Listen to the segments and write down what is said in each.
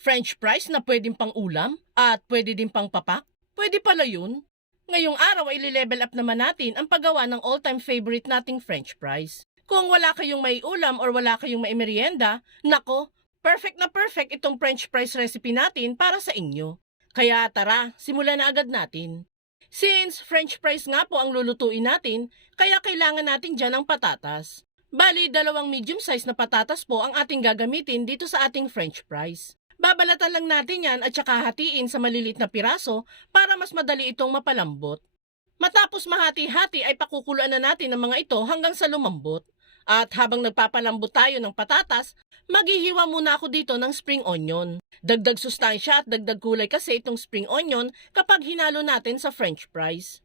French fries na pwedeng pang ulam at pwede din pang papak? Pwede pala yun. Ngayong araw ay level up naman natin ang paggawa ng all-time favorite nating French fries. Kung wala kayong may ulam or wala kayong may merienda, nako, perfect na perfect itong French fries recipe natin para sa inyo. Kaya tara, simulan na agad natin. Since French fries nga po ang lulutuin natin, kaya kailangan natin dyan ng patatas. Bali, dalawang medium size na patatas po ang ating gagamitin dito sa ating French fries. Babalatan lang natin yan at saka hatiin sa malilit na piraso para mas madali itong mapalambot. Matapos mahati-hati ay pakukuluan na natin ang mga ito hanggang sa lumambot. At habang nagpapalambot tayo ng patatas, maghihiwa muna ako dito ng spring onion. Dagdag sustansya at dagdag kulay kasi itong spring onion kapag hinalo natin sa french fries.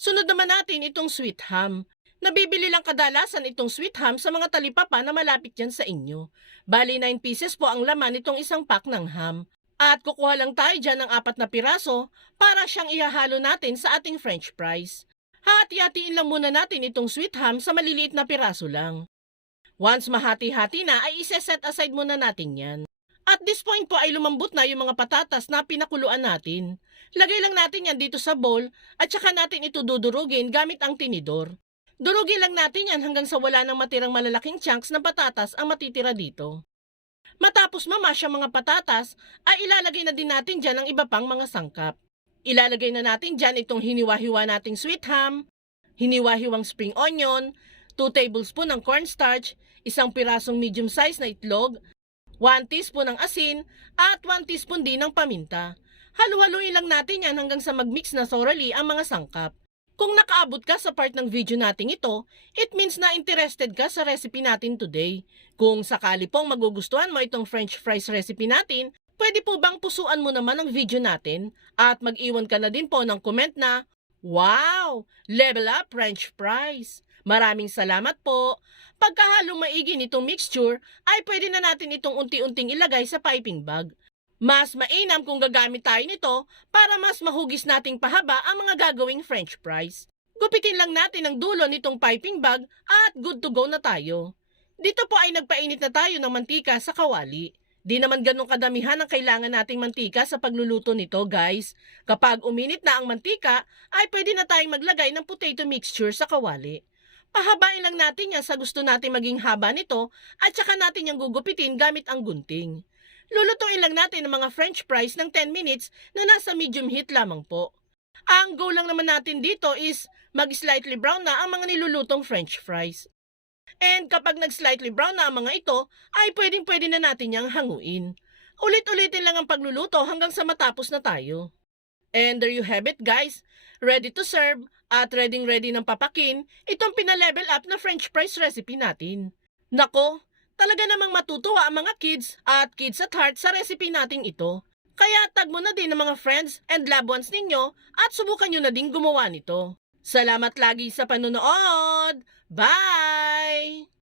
Sunod naman natin itong sweet ham. Nabibili lang kadalasan itong sweet ham sa mga talipapa na malapit dyan sa inyo. Bali 9 pieces po ang laman nitong isang pack ng ham. At kukuha lang tayo dyan ng apat na piraso para siyang ihahalo natin sa ating french fries. Hati-hatiin lang muna natin itong sweet ham sa maliliit na piraso lang. Once mahati-hati na ay iseset aside muna natin yan. At this point po ay lumambot na yung mga patatas na pinakuluan natin. Lagay lang natin yan dito sa bowl at saka natin ito dudurugin gamit ang tinidor. Durugin lang natin yan hanggang sa wala nang matirang malalaking chunks ng patatas ang matitira dito. Matapos mamash ang mga patatas, ay ilalagay na din natin dyan ang iba pang mga sangkap. Ilalagay na natin dyan itong hiniwa-hiwa nating sweet ham, hiniwa-hiwang spring onion, 2 tablespoon ng cornstarch, isang pirasong medium size na itlog, 1 teaspoon ng asin, at 1 teaspoon din ng paminta. Halu-haluin lang natin yan hanggang sa magmix na thoroughly ang mga sangkap. Kung nakaabot ka sa part ng video nating ito, it means na interested ka sa recipe natin today. Kung sakali pong magugustuhan mo itong french fries recipe natin, pwede po bang pusuan mo naman ang video natin at mag-iwan ka na din po ng comment na, Wow! Level up french fries! Maraming salamat po! Pagkahalong maigi nitong mixture, ay pwede na natin itong unti-unting ilagay sa piping bag. Mas mainam kung gagamit tayo nito para mas mahugis nating pahaba ang mga gagawing french fries. Gupitin lang natin ang dulo nitong piping bag at good to go na tayo. Dito po ay nagpainit na tayo ng mantika sa kawali. Di naman ganun kadamihan ang kailangan nating mantika sa pagluluto nito guys. Kapag uminit na ang mantika, ay pwede na tayong maglagay ng potato mixture sa kawali. Pahabain lang natin yan sa gusto natin maging haba nito at saka natin yung gugupitin gamit ang gunting. Lulutuin lang natin ang mga french fries ng 10 minutes na nasa medium heat lamang po. Ang goal lang naman natin dito is mag-slightly brown na ang mga nilulutong french fries. And kapag nag-slightly brown na ang mga ito, ay pwedeng pwede na natin niyang hanguin. Ulit-ulitin lang ang pagluluto hanggang sa matapos na tayo. And there you have it guys. Ready to serve at ready ready ng papakin itong pinalevel up na french fries recipe natin. Nako, talaga namang matutuwa ang mga kids at kids at heart sa recipe nating ito. Kaya tag mo na din ang mga friends and loved ones ninyo at subukan nyo na din gumawa nito. Salamat lagi sa panonood! Bye!